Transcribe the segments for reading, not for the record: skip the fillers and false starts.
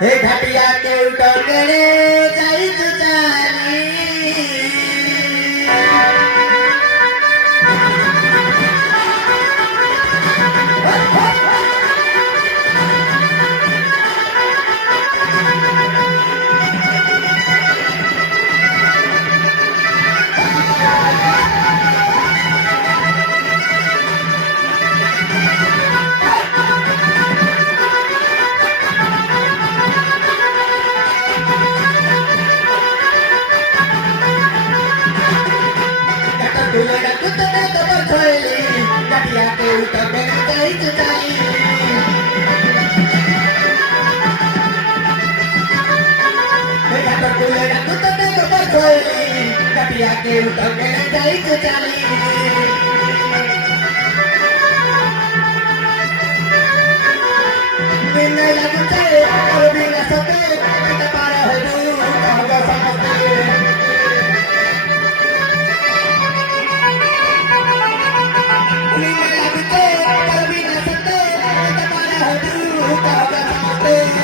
हे घटिया के उठोकरे जाई तुझानी que el toque de ahí que salí Vine la noche, al vine a sote, que te para Jesús, como vas a morir Vine la noche, al vine a sote, que te para Jesús, como vas a morir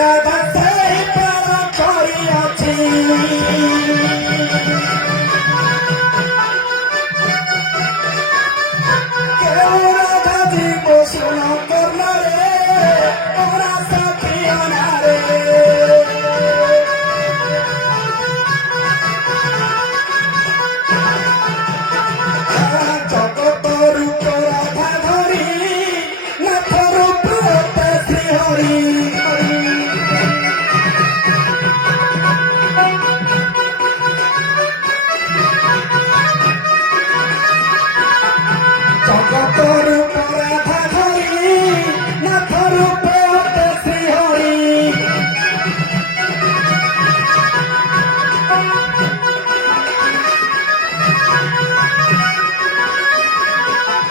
Radha সেই প্রেম করিয়াছি কেউ রাধা জীব শুন করল রে ওরা সাথী অনারে জগতর উপর রাধা ধরি নাথর উপর শ্রীহরি জগতর উপর রাধা ধরি নাথর উপর শ্রীহরি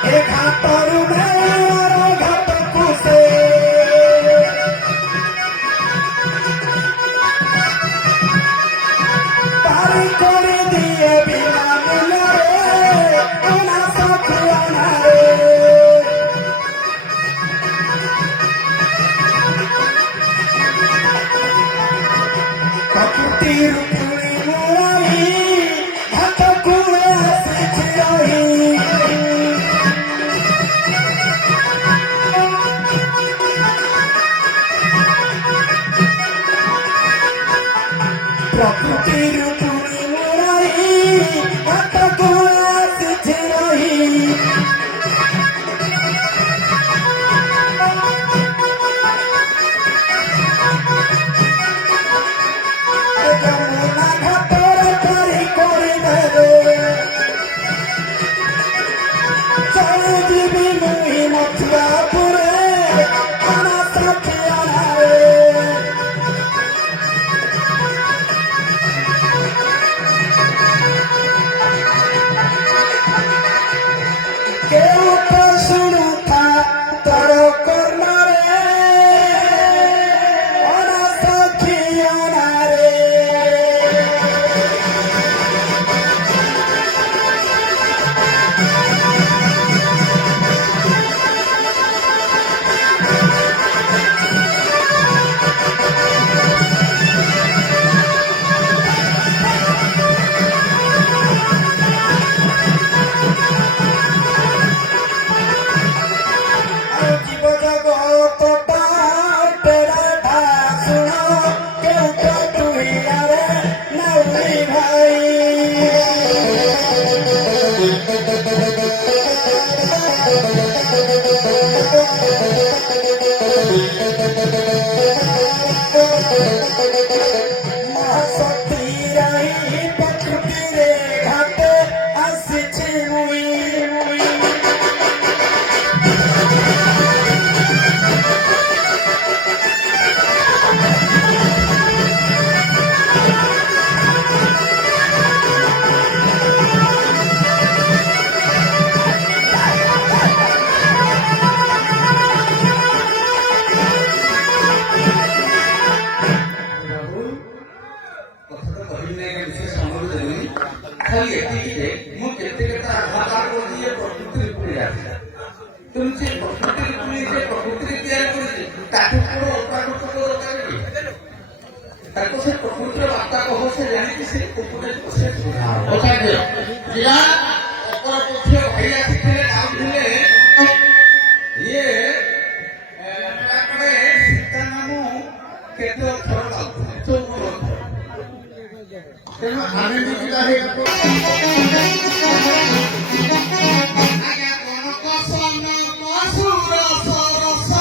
এ ঘাটর মেয়র ঘাট কুসে পারি করে দিয়ে বিনা মূল্যে ওনা সাথী অনারে প্রকৃতির পুরী মুরারি ঘাট কুয়ে আসিছি রহি প্রকৃতির পুরী মুরারি ঘাট কুয়ে আসিছি রহি যমুনা ঘাটর পারি করে দেবে চলে দিবি মুহি মথুরাপুরে আনা সাথী অনারে কেউ তো শুনুথা তোর কর্ণরে অনা সাথী অনারে জীব জগত তেরা শুন কেউ তো তুই আরে নাউরি ভাই মহাশক্তি রাহি প্রকৃতিরে ঘাটে আসিছি মুই কথাটা କହିବି ନାହିଁ ଆଜ୍ଞା ବିଶେଷ ସମୟ ଦେବିନି ଖାଲି ଏତିକି ଯେ ମୁଁ କେତେ କେତେ ଆଘାତ କରିଛି ପ୍ରକୃତି ଉପରେ ଆସିଲା ତେଣୁ ସେ ପ୍ରକୃତି ଉପରେ ଯେ ପ୍ରକୃତିରେ ତିଆରି କରିଛି ତାକୁ କୋଣ ଅପ୍ରାକୃତ ଦରକାର କି ତାକୁ ସେ ପ୍ରକୃତିର ବାର୍ତ୍ତା କହ ସେ ଜାଣିକି ସେ ଉପରେ ସେ ଅପରପକ୍ଷ ଭାଇ ଆସିଥିଲେ ଯାଉଥିଲେ ଇଏ ତାପରେ ସୀତା ନାମ କେତେ ଅକ୍ଷର ଲାଗୁଥିଲେ 14 ଅକ୍ଷର ତେଣୁ ଆମେ ବି ପିଲା ହେଇଗଲୁ ଆଜ୍ଞା କନକ ସନକ ସୁର ସରସ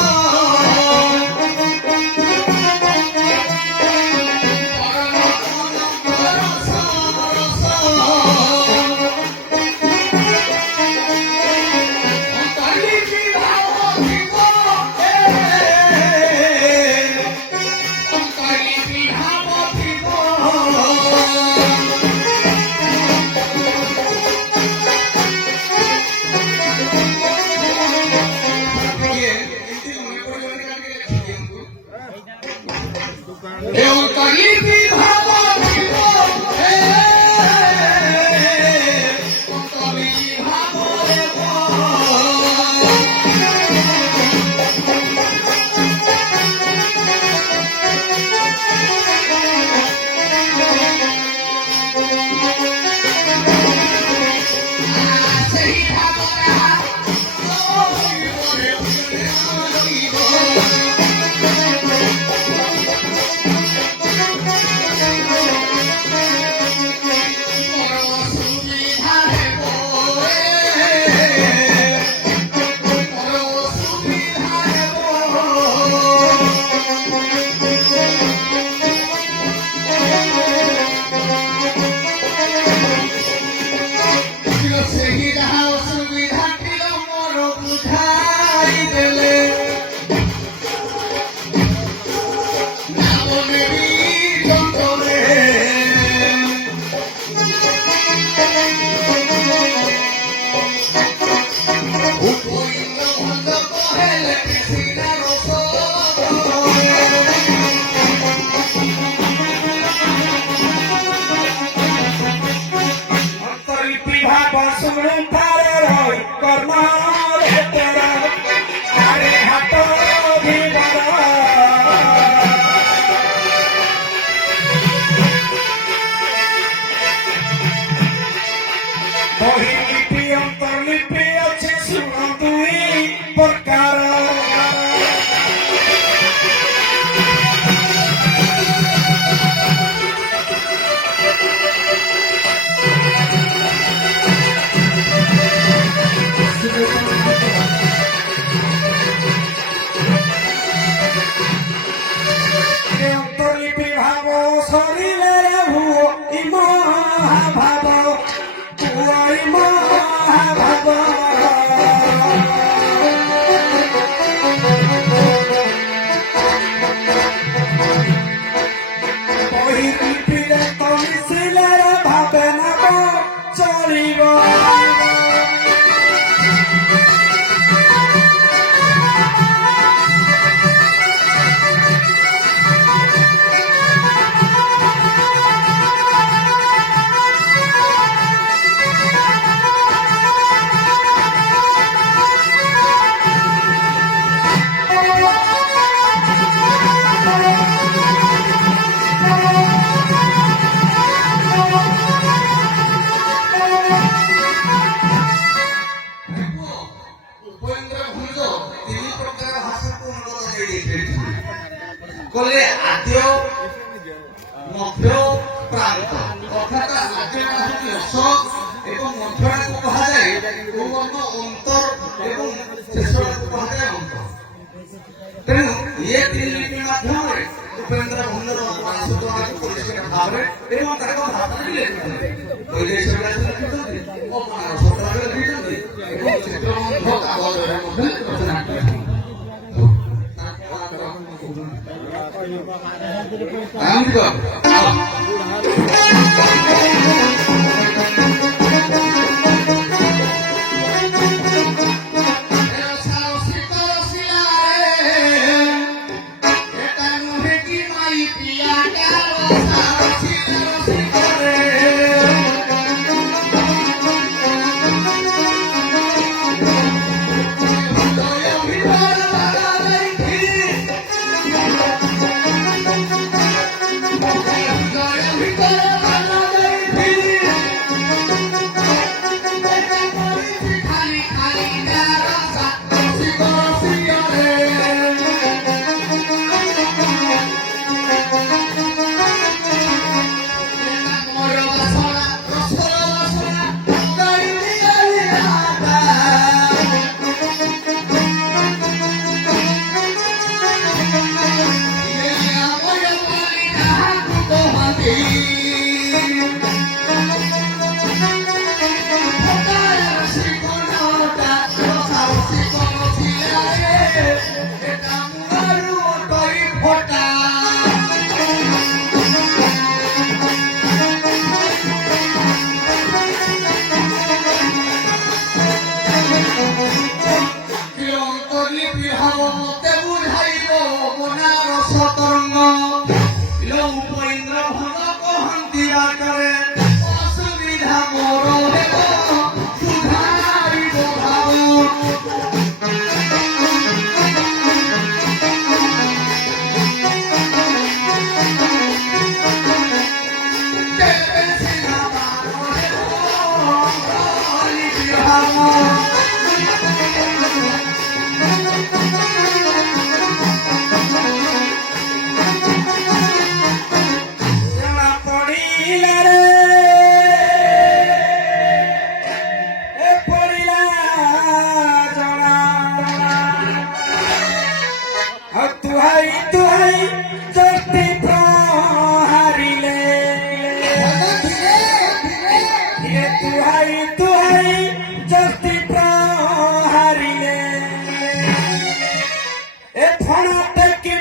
কলে আদ্য মধ্য প্রান্ত অর্থাৎ আদ্যটা হচ্ছে স এবং মধ্যটাকে কুହାଯାଏ কৌবর্ণ অন্তর এবং ଶେଷଟାକୁ କୁହାଯାଏ ଅନ୍ତ। ତେଣୁ ଇଏ ତିନି ଲିପି ମାଧ୍ୟମରେ ଉପେନ୍ଦ୍ର ଭଞ୍ଜର ସୂଚନାକୁ ପରିଷ୍କାର ଭାବରେ ଏବଂ ତାଙ୍କ ଭାଷାରେ ଲେଖିଥିଲେ। ବୈଦେଶିକ ଲେଖିଛନ୍ତି, ଅପରାଧ ସତ୍ରରେ ଲେଖିଛନ୍ତି ଏବଂ ଚିତ୍ରବନ୍ଧ କାଗଜରେ ମଧ୍ୟ ରଚନା କରିଛନ୍ତି।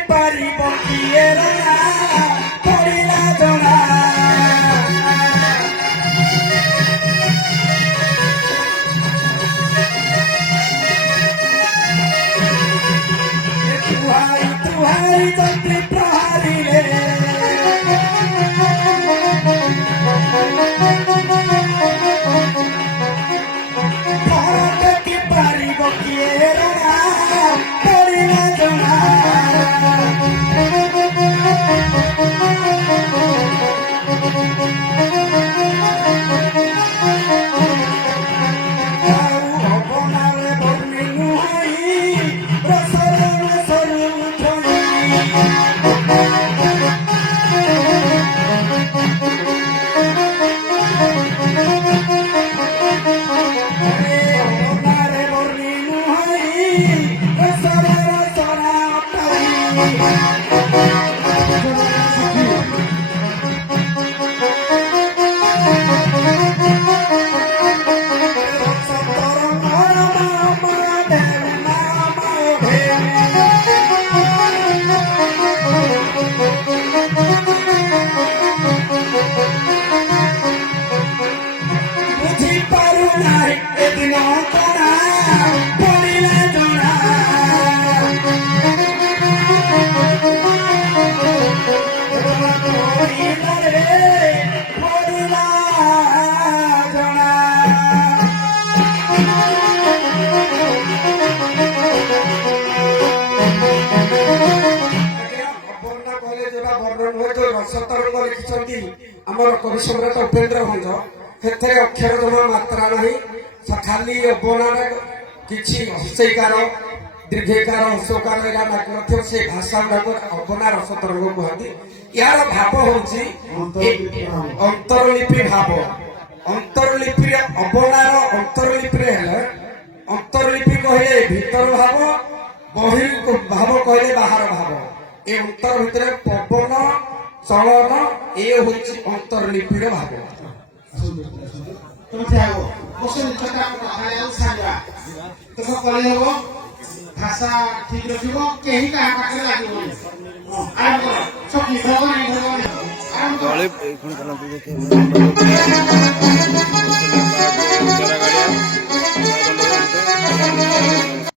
Pari, ଆମର କବି ସମ୍ରାଟ ଉପେନ୍ଦ୍ର ଭଞ୍ଜ ସେଥିରେ ଅକ୍ଷର ଜମା ମାତ୍ରା ନାହିଁ ଖାଲି ଅବନାରେ କିଛି ହସ୍ୟକାର ଦୀର୍ଘକାର ହସ୍ୟକାର ଏଇଟା ନଥିବ ସେ ଭାଷା ଗୁଡାକୁ ଅବନା ରସ ତରଙ୍ଗ କୁହନ୍ତି। ଏହାର ଭାବ ହଉଛି ଅନ୍ତର୍ଲିପି ଭାବ। ଅନ୍ତର୍ଲିପିରେ ଅବନାର ଅନ୍ତର୍ଲିପିରେ ହେଲେ ଅନ୍ତର୍ଲିପି କହିଲେ ଭିତର ଭାବ, ବହି ଭାବ କହିଲେ ବାହାର ଭାବ। ଏ ଅନ୍ତର ଭିତରେ ପବନ ଚଳନ ଏ ହଉଛି ଅନ୍ତର୍ଲିପିର ଭାବ। ଭାଷା ଠିକ ରଖିବ କେହି କାହା ପାଖରେ ଲାଗିବନି। ଆରମ୍ଭ କର।